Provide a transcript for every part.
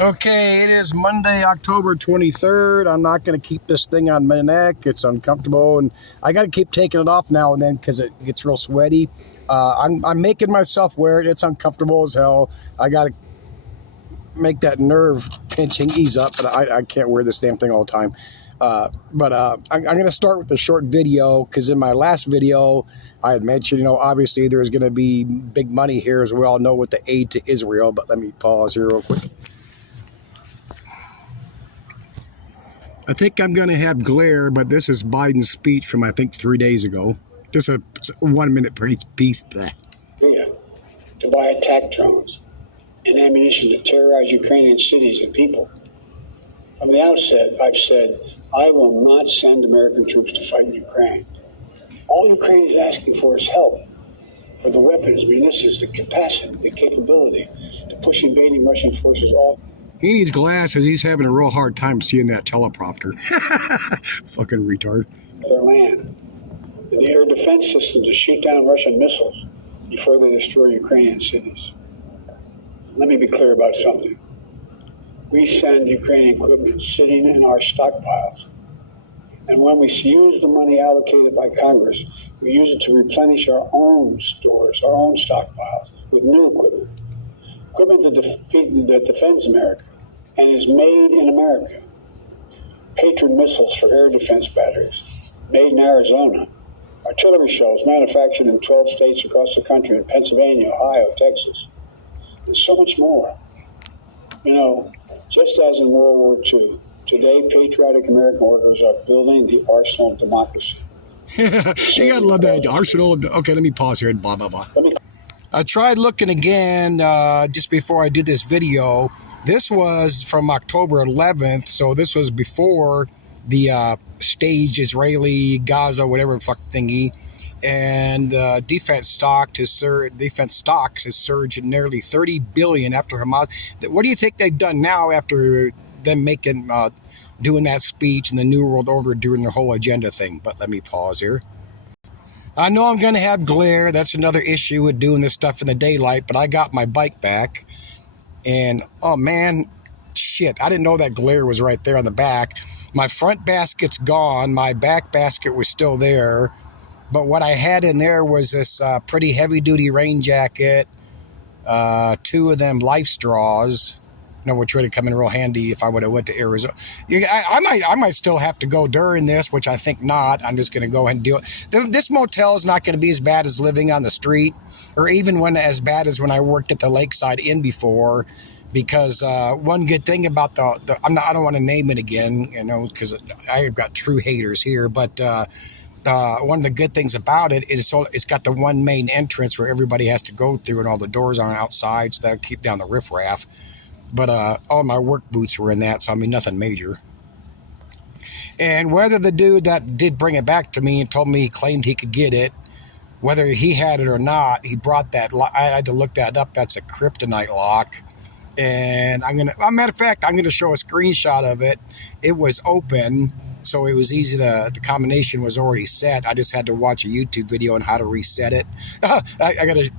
Okay, it is Monday, October 23rd. I'm not going to keep this thing on my neck. It's uncomfortable, and I got to keep taking it off now and then because it gets real sweaty. I'm making myself wear it. It's uncomfortable as hell. I got to make that nerve pinching ease up, but I can't wear this damn thing all the time. I'm going to start with a short video because in my last video, I had mentioned, obviously there's going to be big money here, as we all know, with the aid to Israel. But let me pause here real quick. I think I'm going to have glare, but this is Biden's speech from, I think, 3 days ago. Just a 1 minute piece. To buy attack drones and ammunition to terrorize Ukrainian cities and people. From the outset, I've said, I will not send American troops to fight in Ukraine. All Ukraine is asking for is help for the weapons, munitions, the capacity, the capability to push invading Russian forces off. He needs glasses. He's having a real hard time seeing that teleprompter. Fucking retard. Their land. And the air defense system to shoot down Russian missiles before they destroy Ukrainian cities. Let me be clear about something. We send Ukrainian equipment sitting in our stockpiles. And when we use the money allocated by Congress, we use it to replenish our own stores, our own stockpiles with new equipment. Equipment that defends America and is made in America. Patriot missiles for air defense batteries, made in Arizona. Artillery shells manufactured in 12 states across the country, in Pennsylvania, Ohio, Texas, and so much more. Just as in World War II, today patriotic American workers are building the arsenal of democracy. You gotta love that arsenal. Okay, let me pause here and blah, blah, blah. I tried looking again just before I did this video. This was from October 11th, so this was before the staged Israeli Gaza whatever fuck thingy, and defense stocks has surged nearly 30 billion after Hamas. What do you think they've done now after them doing that speech and the New World Order doing their whole agenda thing? But let me pause here. I know I'm going to have glare. That's another issue with doing this stuff in the daylight, but I got my bike back. And, oh, man, shit, I didn't know that glare was right there on the back. My front basket's gone. My back basket was still there. But what I had in there was this pretty heavy-duty rain jacket, 2 of them life straws, which would have come in real handy if I would have went to Arizona. I might still have to go during this, which I think not. I'm just going to go ahead and do it. This motel is not going to be as bad as living on the street, or even as bad as when I worked at the Lakeside Inn before, because one good thing about I don't want to name it again, because I've got true haters here, but one of the good things about it is it's got the one main entrance where everybody has to go through, and all the doors are outside, so that'll keep down the riffraff. But all my work boots were in that, so nothing major. And whether the dude that did bring it back to me and told me he claimed he could get it, whether he had it or not, he brought that. I had to look that up. That's a kryptonite lock. And matter of fact, I'm gonna show a screenshot of it. It was open, so it was easy the combination was already set. I just had to watch a YouTube video on how to reset it. I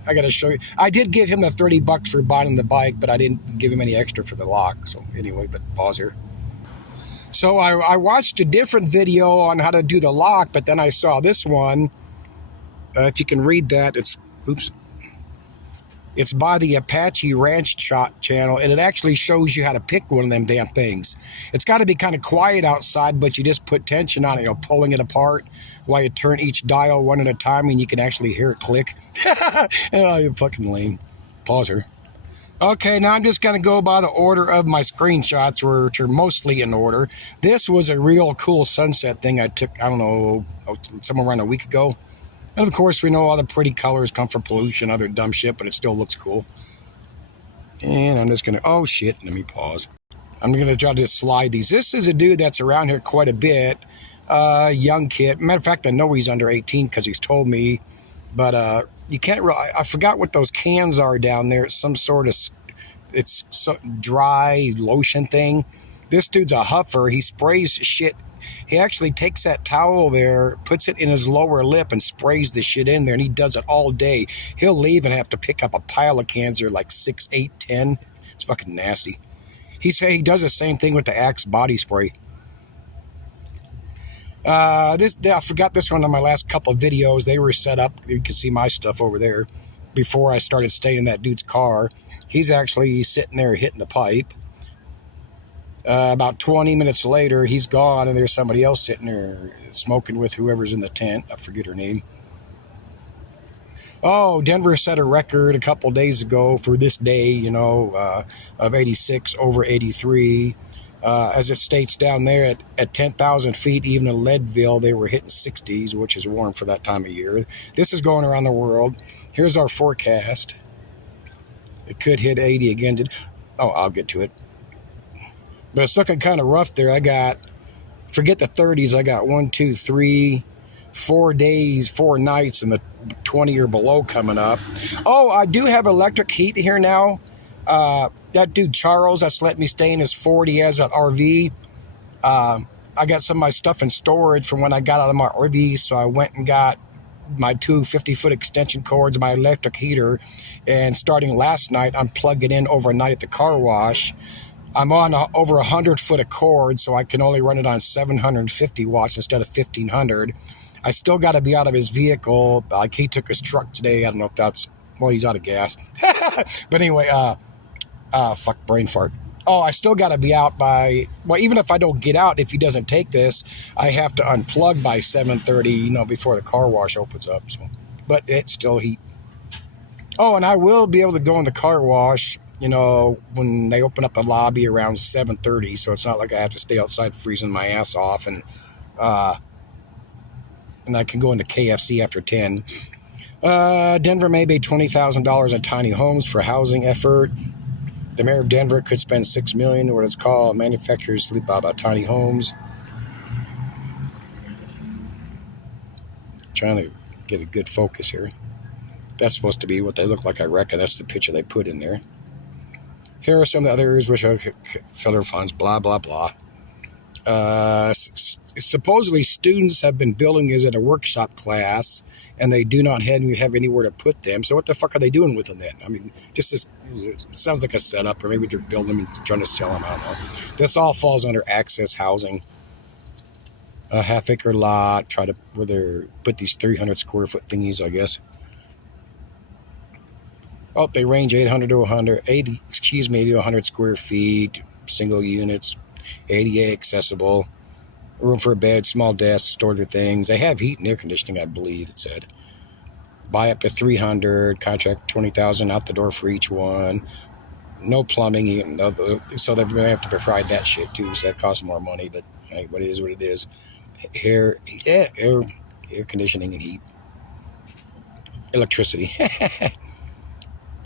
gotta show you. I did give him the $30 for buying the bike, but I didn't give him any extra for the lock. So anyway, but pause here. So I watched a different video on how to do the lock, but then I saw this one. If you can read that, it's by the Apache Ranch Shot channel, and it actually shows you how to pick one of them damn things. It's got to be kind of quiet outside, but you just put tension on it, pulling it apart while you turn each dial one at a time, and you can actually hear it click. Oh, you're fucking lame. Pause here. Okay, now I'm just going to go by the order of my screenshots, which are mostly in order. This was a real cool sunset thing I took, I don't know, somewhere around a week ago. And of course, we know all the pretty colors come from pollution, other dumb shit, but it still looks cool. And I'm just going to, oh shit, let me pause. I'm going to try to slide these. This is a dude that's around here quite a bit. Young kid. Matter of fact, I know he's under 18 because he's told me. But you can't really, I forgot what those cans are down there. It's some sort of, it's dry lotion thing. This dude's a huffer. He sprays shit. He actually takes that towel there, puts it in his lower lip, and sprays the shit in there, and he does it all day. He'll leave and have to pick up a pile of cans. They're like 6, 8, 10. It's fucking nasty. He does the same thing with the Axe body spray. I forgot this one on my last couple of videos. They were set up. You can see my stuff over there. Before I started staying in that dude's car, he's actually sitting there hitting the pipe. About 20 minutes later, he's gone, and there's somebody else sitting there smoking with whoever's in the tent. I forget her name. Oh, Denver set a record a couple days ago for this day, of 86 over 83. As it states down there at 10,000 feet, even in Leadville, they were hitting 60s, which is warm for that time of year. This is going around the world. Here's our forecast. It could hit 80 again. I'll get to it. But it's looking kind of rough there. Forget the 30s. I got 1, 2, 3, 4 days, 4 nights in the 20 or below coming up. Oh, I do have electric heat here now. That dude Charles that's letting me stay in his Ford, he has an RV. I got some of my stuff in storage from when I got out of my RV, so I went and got my 2 50-foot extension cords, my electric heater, and starting last night, I'm plugging in overnight at the car wash. I'm on over 100 foot of cord, so I can only run it on 750 watts instead of 1,500. I still got to be out of his vehicle. Like, he took his truck today. I don't know if that's, well, he's out of gas. But anyway, fuck, brain fart. Oh, I still got to be out by, well, even if I don't get out, if he doesn't take this, I have to unplug by 7:30, before the car wash opens up. So, but it's still heat. Oh, and I will be able to go in the car wash, when they open up the lobby around 7:30. So it's not like I have to stay outside freezing my ass off. And I can go into KFC after 10. Denver may pay $20,000 in tiny homes for housing effort. The mayor of Denver could spend $6 million, what it's called manufacturers sleep about tiny homes. Trying to get a good focus here. That's supposed to be what they look like, I reckon. That's the picture they put in there. Here are some of the others which are federal funds, blah, blah, blah. Supposedly students have been building as in a workshop class, and they do not have anywhere to put them. So what the fuck are they doing with them then? I mean, it sounds like a setup, or maybe they're building them and trying to sell them. I don't know. This all falls under access housing. A half-acre lot, where they put these 300 square foot thingies, I guess. Oh, they range 80 to 100 square feet, single units, ADA accessible, room for a bed, small desk, store their things. They have heat and air conditioning, I believe it said. Buy up to 300, contract 20,000 out the door for each one. No plumbing, so they're going to have to provide that shit too, so that costs more money, but hey, what it is. Air conditioning and heat. Electricity.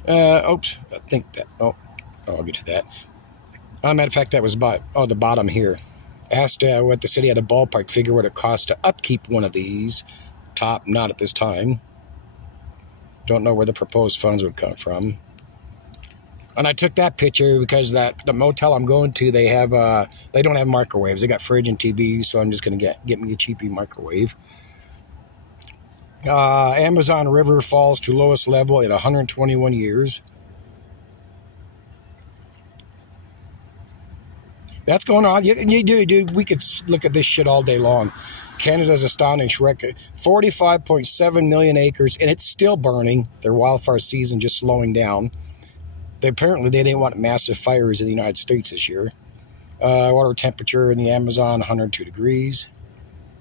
Oops, I think that, I'll get to that. Matter of fact, that was the bottom here. Asked what the city had a ballpark figure what it costs to upkeep one of these. Top, not at this time. Don't know where the proposed funds would come from. And I took that picture because the motel I'm going to, they don't have microwaves. They got fridge and TV, so I'm just going to get me a cheapy microwave. Amazon River falls to lowest level in 121 years. That's going on. Dude, we could look at this shit all day long. Canada's astounding record, 45.7 million acres, and it's still burning. Their wildfire season just slowing down. Apparently, they didn't want massive fires in the United States this year. Water temperature in the Amazon, 102 degrees.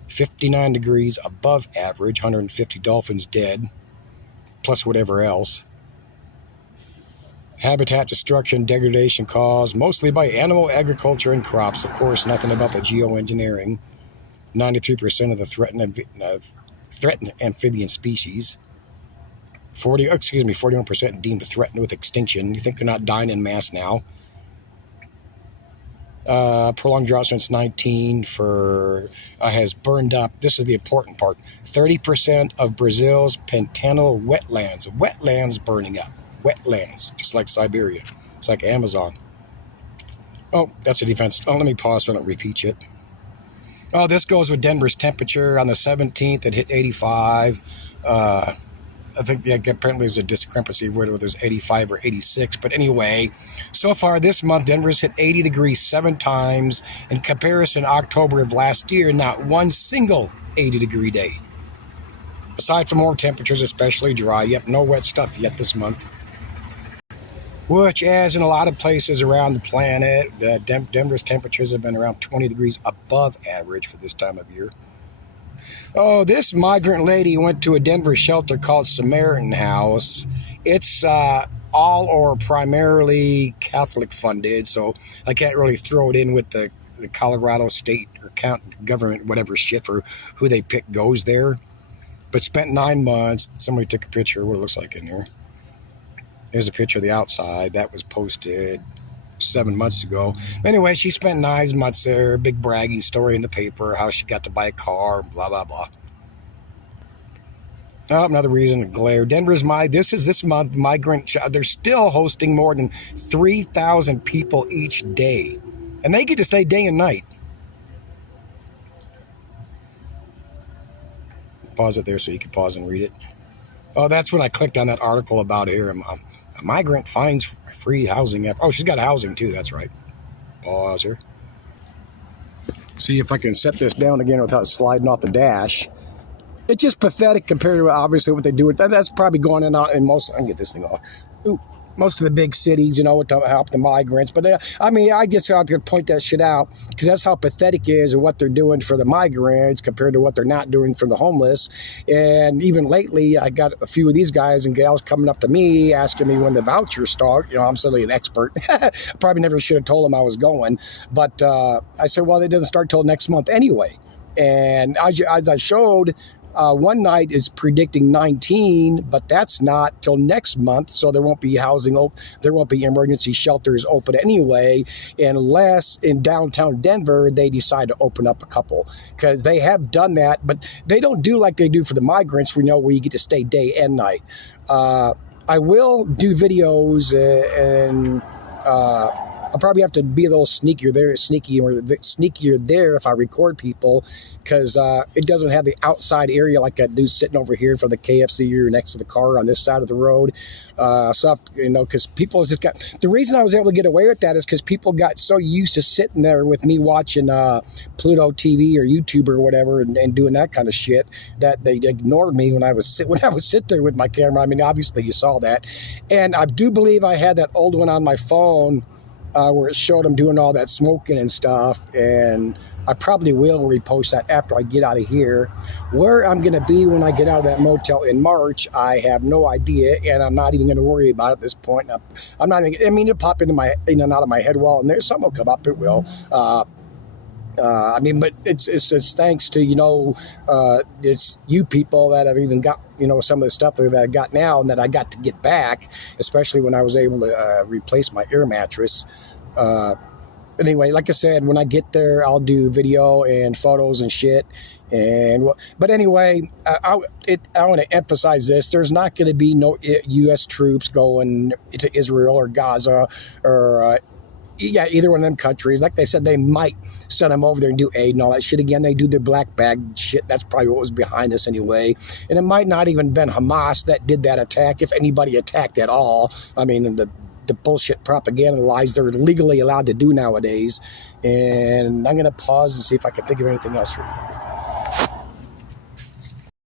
59 degrees above average, 150 dolphins dead, plus whatever else. Habitat destruction, degradation caused mostly by animal agriculture and crops. Of course, nothing about the geoengineering. 93% of the threatened amphibian species. 41% deemed threatened with extinction. You think they're not dying in mass now? Prolonged drought since 19 has burned up. This is the important part. 30% of Brazil's Pantanal wetlands burning up. Wetlands, just like Siberia. It's like Amazon. Oh, that's a defense. Oh, let me pause so I don't repeat it. Oh, this goes with Denver's temperature. On the 17th, it hit 85. I think apparently there's a discrepancy whether there's 85 or 86. But anyway, so far this month, Denver's hit 80 degrees 7 times. In comparison, October of last year, not one single 80-degree day. Aside from warm temperatures, especially dry. Yep, no wet stuff yet this month. Which, as in a lot of places around the planet, Denver's temperatures have been around 20 degrees above average for this time of year. Oh, this migrant lady went to a Denver shelter called Samaritan House. It's all or primarily Catholic funded, so I can't really throw it in with the Colorado state or county government, whatever shit for who they pick goes there. But spent 9 months. Somebody took a picture of what it looks like in here. Here's a picture of the outside. That was posted 7 months ago. Anyway, she spent 9 months there. Big bragging story in the paper, how she got to buy a car, blah, blah, blah. Oh, another reason to glare. Denver's this month, migrant, they're still hosting more than 3,000 people each day. And they get to stay day and night. Pause it there so you can pause and read it. Oh, that's when I clicked on that article about here. A migrant finds free housing. Oh, she's got housing too. That's right. Pause her. See if I can set this down again without sliding off the dash. It's just pathetic compared to obviously what they do. That's probably going on in most. I can get this thing off. Ooh. Most of the big cities, you know, to help the migrants. But I guess I could point that shit out because that's how pathetic it is and what they're doing for the migrants compared to what they're not doing for the homeless. And even lately, I got a few of these guys and gals coming up to me asking me when the vouchers start. You know, I'm certainly an expert. Probably never should have told them I was going. But I said, well, they didn't start till next month anyway. And as I showed, one night is predicting 19, but that's not till next month. So there won't be housing there won't be emergency shelters open anyway, unless in downtown Denver they decide to open up a couple, because they have done that, but they don't do like they do for the migrants. We know where you get to stay day and night. I will do videos and I'll probably have to be a little sneakier there if I record people, because it doesn't have the outside area like I do sitting over here for the KFC or next to the car on this side of the road. So, you know, because people just got, the reason I was able to get away with that is because people got so used to sitting there with me watching Pluto TV or YouTube or whatever and doing that kind of shit that they ignored me when I was sit there with my camera. I mean, obviously you saw that. And I do believe I had that old one on my phone where it showed them doing all that smoking and stuff, and I probably will repost that after I get out of here. Where I'm going to be when I get out of that motel in March, I have no idea, and I'm not even going to worry about it at this point. I'm not even, I mean, it'll pop into my, in and out of my head while I'm there. Something will come up, it will. I mean, but it's thanks to, you know, it's you people that have even got, you know, some of the stuff that I got now and that I got to get back, especially when I was able to replace my air mattress. Anyway, like I said, when I get there, I'll do video and photos and shit. But anyway, I want to emphasize this. There's not going to be no U.S. troops going to Israel or Gaza or either one of them countries. Like they said, they might send them over there and do aid and all that shit. Again, they do their black bag shit. That's probably what was behind this anyway. And it might not even been Hamas that did that attack, if anybody attacked at all. I mean, the bullshit propaganda lies they're legally allowed to do nowadays. And I'm going to pause and see if I can think of anything else.